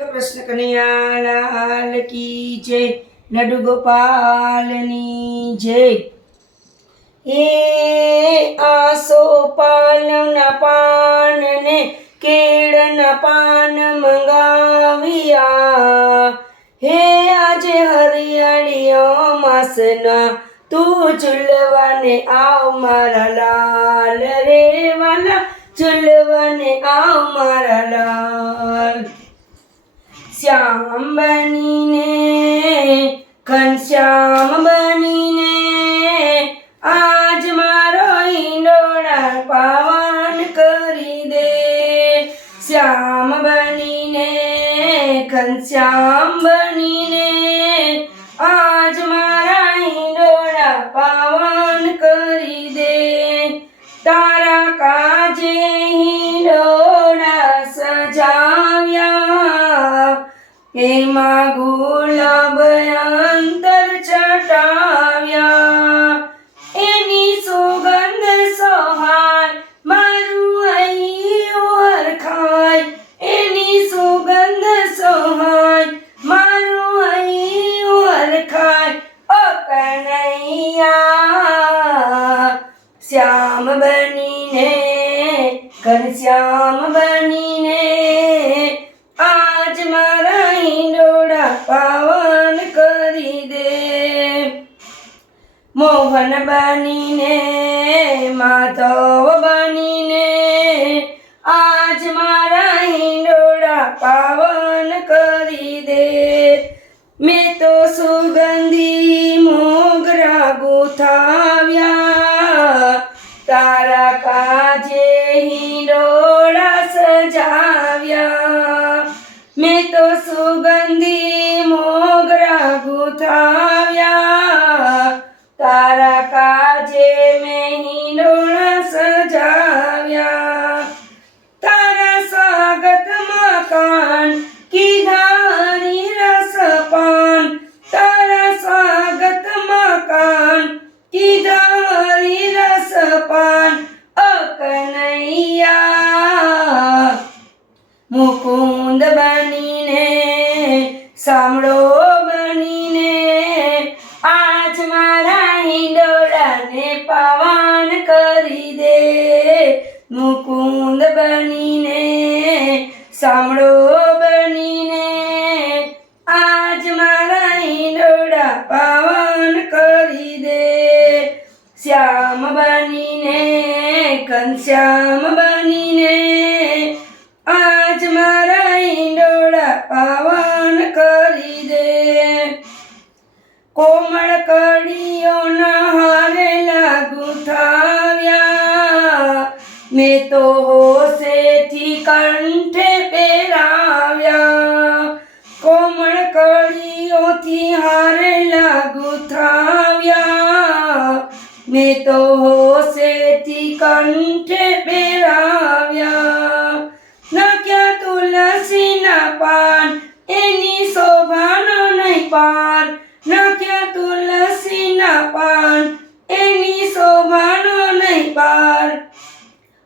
કૃષ્ણ કનૈયાલાલ કી જય. લડુ ગોપાલની જય. એ આસો પાલના પાનને કેળના પાન મંગાવ્યા. હે આજે હરિયાળીઓ માસના તું ઝૂલવાને આવ મારા લાલ રે વાલા. ઝૂલવાને આવ મારા લાલ. શ્યામ બનીને ઘનશ્યામ બનીને આજ મારો ઈંડોળા પાવન કરી દે. શ્યામ બનીને ઘનશ્યામ બનીને આજ એમાં ગુલાબ અંતર ચટાવ્યા એની સુગંધ સોહાય મારું હૈયું હરખાય. એની સુગંધ સોહાય મારું હૈયું હરખાય. ઓ કનૈયા શ્યામ બનીને ઘનશ્યામ બનીને મોહન બનીને, માધવ બનીને, આજ મારા હિંડોળા પાવન કરી દે. મેં તો સુગંધી મોગરા ગોથાવ્યા તારા કાજે મેં હિંડોળા સજાવ્યા તારા સ્વાગત મકાન કીધા હરિરસ પાન. તારા સ્વાગત મકાન કીધા હરિરસ પાન. ઓ કનૈયા મુકુંદ બનીને સાંભળો. પાવન કરી દે. મુકુંદ બનીને સાંભળો બનીને, આજ મારા ઈંડોડા પાવન કરી દે. શ્યામ બનીને, ઘનશ્યામ બનીને, આજ મારા ઈંડોડા પાવન કરી દે. કોમળ હારે થાવ્યા મેં તો હોશેથી કંઠે પહેરાવ્યા. કોમળ કળીઓથી હાર લાગુ થાવ્યા. મેં તો હોશેથી કંઠે પહેરાવ્યા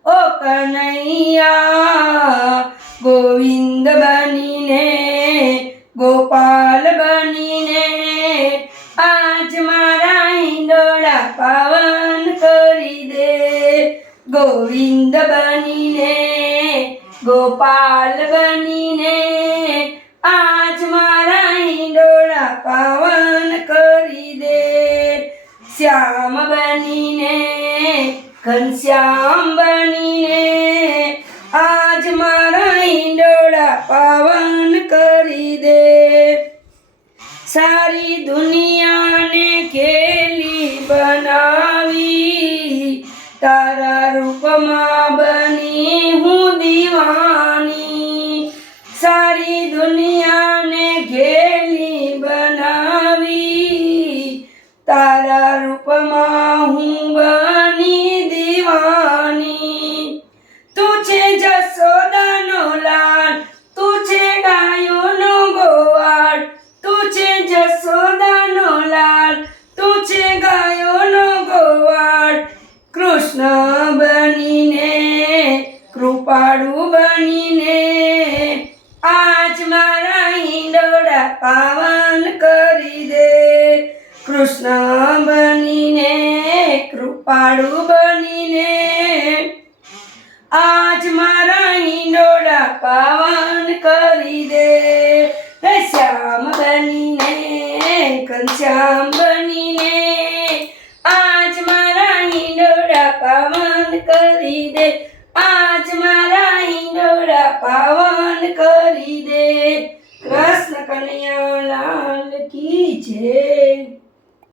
ઓ કનૈયા, ગોવિંદ બનીને, ગોપાલ બનીને, આજ મારા હિંડોળા પાવન કરી દે. ગોવિંદ બનીને, ગોપાલ બનીને, આજ મારા હિંડોળા પાવન કરી દે. શ્યામ બનીને ઘનશ્યામ બનીને આજ મારા ઈંડોળા પાવન કરી દે. સારી દુનિયાને ખેલી બનાવી, તારા રૂપમાં બની હું દીવાની. સારી દુનિયાને કૃષ્ણ બનીને, કૃપાળુ બનીને, આજ મારા પાવન કરી દે. કૃષ્ણ બનીને, કૃપાળુ બનીને, આજ મારા હિંડોળા પાવન કરી દે. શ્યામ બનીને, ઘનશ્યામ બનીને આજ મારા હિંડોળા પાવન કરી દે. પાંચ મારા ઈંડોળા પાવન કરી દે. કૃષ્ણ કનૈયા લાલ કી જય.